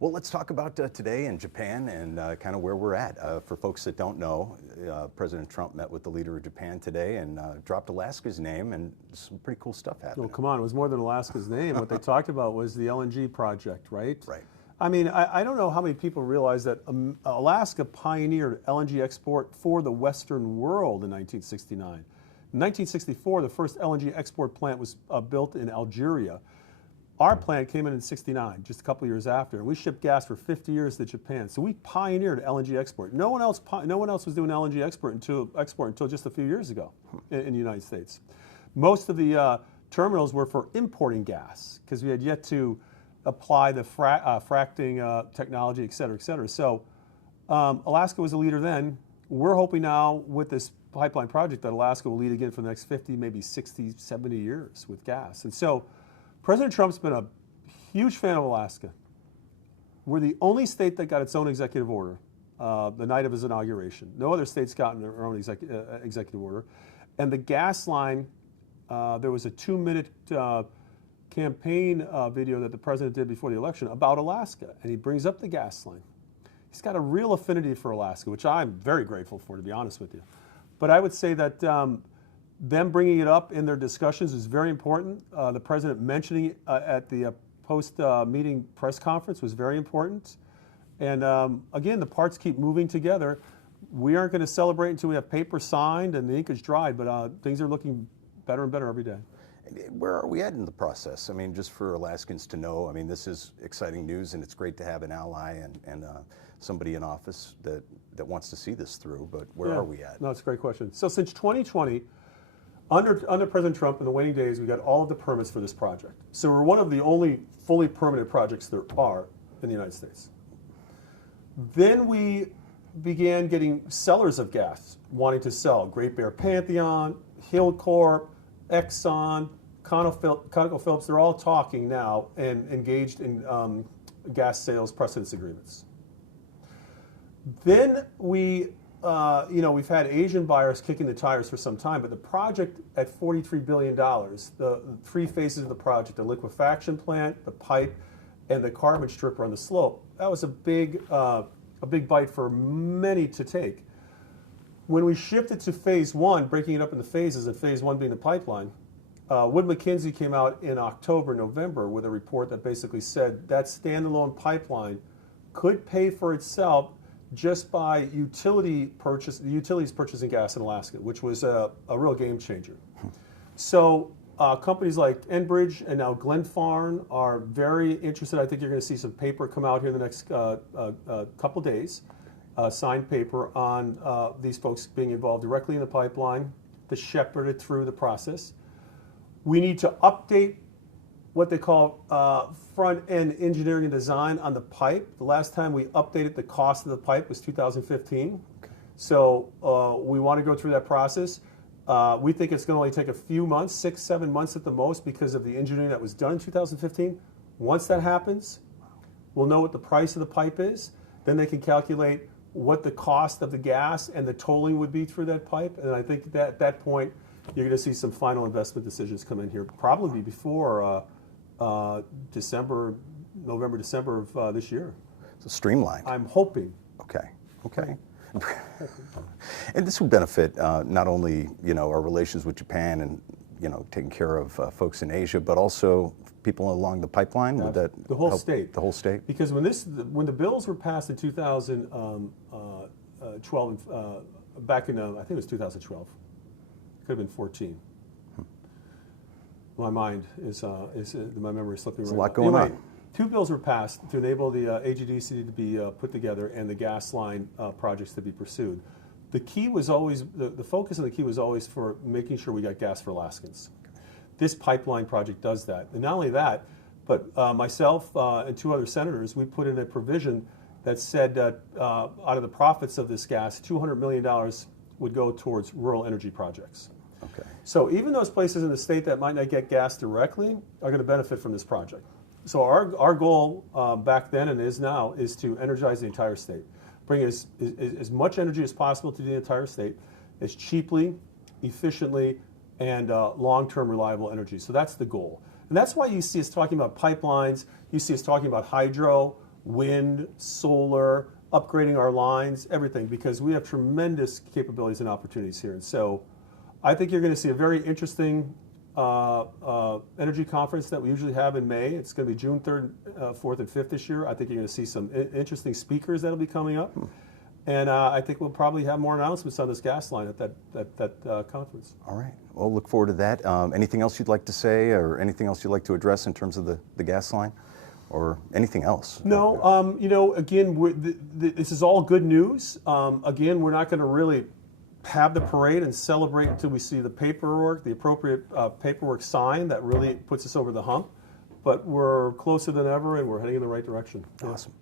Well, let's talk about today in Japan and kind of where we're at. For folks that don't know, President Trump met with the leader of Japan today and dropped Alaska's name, and some pretty cool stuff happened. Oh, come on, it was more than Alaska's name. What they talked about was the LNG project, right? Right. I mean, I don't know how many people realize that Alaska pioneered LNG export for the Western world in 1969. In 1964, the first LNG export plant was built in Algeria. Our plant came in '69, just a couple of years after, and we shipped gas for 50 years to Japan. So we pioneered LNG export. No one else was doing LNG export until just a few years ago in the United States. Most of the terminals were for importing gas because we had yet to apply the fracking technology, et cetera, et cetera. So Alaska was a leader then. We're hoping now with this pipeline project that Alaska will lead again for the next 50, maybe 60, 70 years with gas. And so President Trump's been a huge fan of Alaska. We're the only state that got its own executive order the night of his inauguration. No other state's gotten their own executive order. And the gas line, there was a 2-minute campaign video that the president did before the election about Alaska, and he brings up the gas line. He's got a real affinity for Alaska, which I'm very grateful for, to be honest with you. But I would say that them bringing it up in their discussions is very important. The president mentioning it at the post-meeting press conference was very important. And again, the parts keep moving together. We aren't going to celebrate until we have paper signed and the ink is dried, but things are looking better and better every day. Where are we at in the process? I mean, just for Alaskans to know, I mean, this is exciting news, and it's great to have an ally and somebody in office that wants to see this through, but where are we at? No, it's a great question. So since 2020, under President Trump in the waning days, we got all of the permits for this project. So we're one of the only fully permitted projects there are in the United States. Then we began getting sellers of gas wanting to sell. Great Bear Pantheon, Hillcorp, Exxon, ConocoPhillips, they're all talking now and engaged in gas sales precedence agreements. Then we've had Asian buyers kicking the tires for some time, but the project at $43 billion, the 3 phases of the project, the liquefaction plant, the pipe, and the carbon stripper on the slope, that was a big bite for many to take. When we shifted to phase 1, breaking it up into phases, and phase 1 being the pipeline, Wood Mackenzie came out in October, November with a report that basically said that standalone pipeline could pay for itself just by utilities purchasing gas in Alaska, which was a real game changer. So companies like Enbridge and now Glenfarne are very interested. I think you're going to see some paper come out here in the next couple days, signed paper on these folks being involved directly in the pipeline to shepherd it through the process. We need to update what they call front-end engineering and design on the pipe. The last time we updated the cost of the pipe was 2015. So we want to go through that process. We think it's going to only take a few months, 6, 7 months at the most, because of the engineering that was done in 2015. Once that happens, we'll know what the price of the pipe is. Then they can calculate what the cost of the gas and the tolling would be through that pipe. And I think that at that point, you're going to see some final investment decisions come in here, probably before November, December of this year. So streamlined. I'm hoping. Okay. And this would benefit not only our relations with Japan and taking care of folks in Asia, but also people along the pipeline. Would that the whole help state? The whole state. Because when the bills were passed in 2012, back in I think it was 2012. Could have been 14. My mind is my memory is slipping. There's a lot going on. 2 bills were passed to enable the AGDC to be put together and the gas line projects to be pursued. The key was always, the focus of the key was always for making sure we got gas for Alaskans. This pipeline project does that. And not only that, but myself and 2 other senators, we put in a provision that said that out of the profits of this gas, $200 million would go towards rural energy projects. Okay. So even those places in the state that might not get gas directly are going to benefit from this project. So our goal back then and is now is to energize the entire state, bring as much energy as possible to the entire state, as cheaply, efficiently, and long-term reliable energy. So that's the goal. And that's why you see us talking about pipelines, you see us talking about hydro, wind, solar, upgrading our lines, everything, because we have tremendous capabilities and opportunities here. And so I think you're going to see a very interesting energy conference that we usually have in May. It's going to be June 3rd, 4th, and 5th this year. I think you're going to see some interesting speakers that'll be coming up. And I think we'll probably have more announcements on this gas line at that conference. All right. Well, look forward to that. Anything else you'd like to say, or anything else you'd like to address in terms of the gas line, or anything else? No. You know, again, this is all good news. Again, we're not going to really have the parade and celebrate until we see the paperwork, the appropriate paperwork signed that really puts us over the hump. But we're closer than ever, and we're heading in the right direction. Awesome.